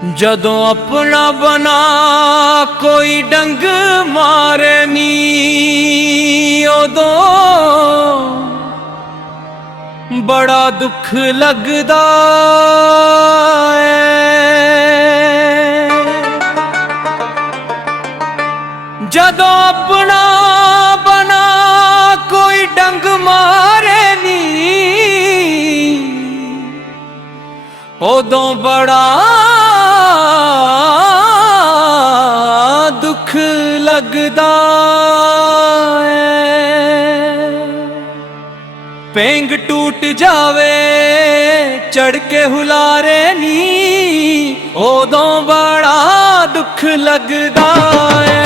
जदों अपना बना कोई डंग मारे नी उदों बड़ा दुख लगदा है। जदों अपना बना कोई डंग मारे नी उदों बड़ा दुख लगदा है। पेंग टूट जावे चढ़ के हुलारे नी उदों बड़ा दुख लगदा है।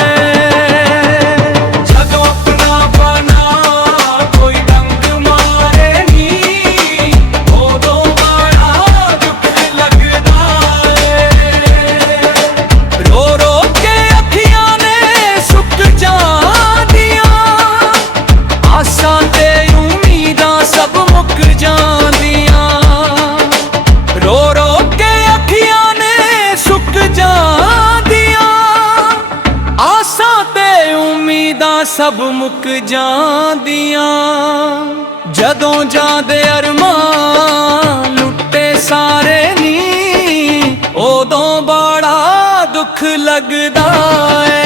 सब मुक जांदियां जदों जांदे अरमान लुटे सारे नी उदों बड़ा दुख लगदा है।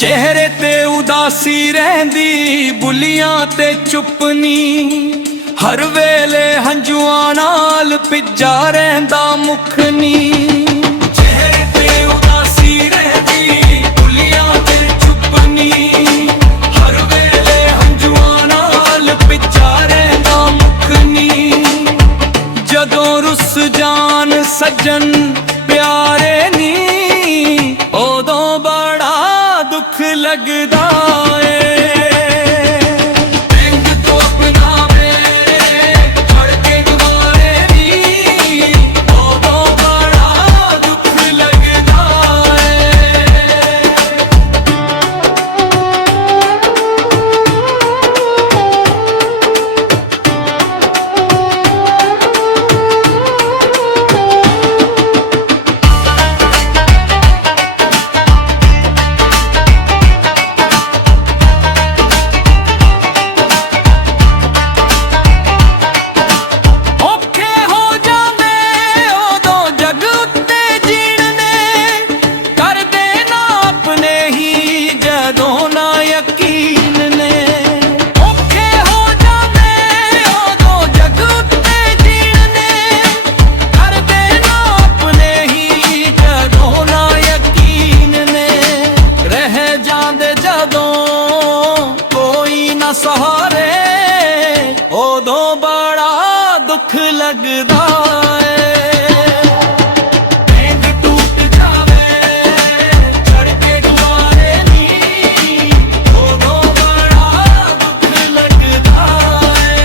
चेहरे ते उदासी रहंदी बुलियां ते चुपनी हर वेले हंजुआं नाल पिज्जा रहंदा मुखनी। चेहरे ते उदासी रहंदी बुलियां ते चुपनी हर वेले हंजुआं नाल पिज्जा रहंदा मुखनी। जदों रुस जान सज्जन प्यारे नी उदों बड़ा दुख लगदा है। बैंक तो अपना मेरे छोड़ के गुवारे नी उदों बड़ा दुख लगदा है। सहारे उदों बड़ा दुख लगदा है। पेंग टूट जावे चढ़ के गुवारे नी उदों बड़ा दुख लगदा है।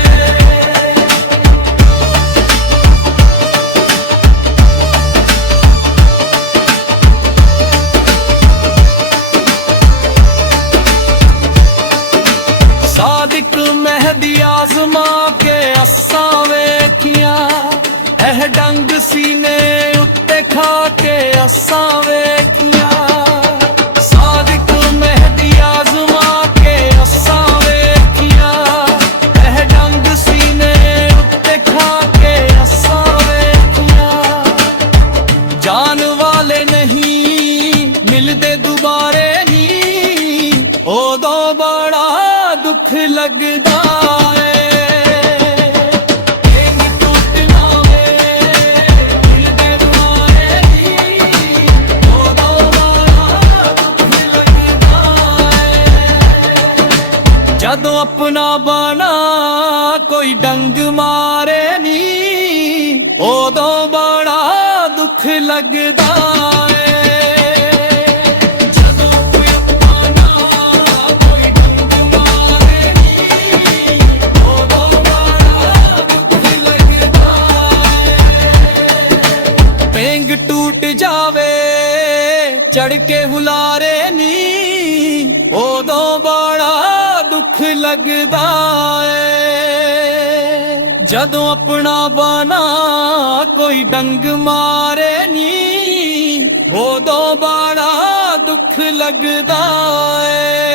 सादिक मेहदी आजमा के असां वेखियां एह डंग सीने उत्ते खा के असां वेखियां। सादिक मेहदी आजमा के असां वेखियां एह डंग सीने उत्ते खा के असां वेखियां। जान वाले नहीं मिलदे दुबारे नी उदों बड़ा दुख लगदा है। पेंग टूट जावे मिलदे दुबारे नी उदों बड़ा दुख लगदा है। जदों अपना बना कोई डंग मारे नी उदों बड़ा दुख लगदा है। जदों कोई अपना कोई डंग मारे ਜਾਵੇ ਚੜ ਕੇ ਹੁਲਾਰੇ ਨੀ, ਉਦੋਂ ਬੜਾ ਦੁੱਖ ਲੱਗਦਾ ਏ। ਜਦੋਂ ਆਪਣਾ ਬਣਾ ਕੋਈ ਡੰਗ ਮਾਰੇ ਨੀ, ਉਦੋਂ ਬੜਾ ਦੁੱਖ ਲੱਗਦਾ ਏ।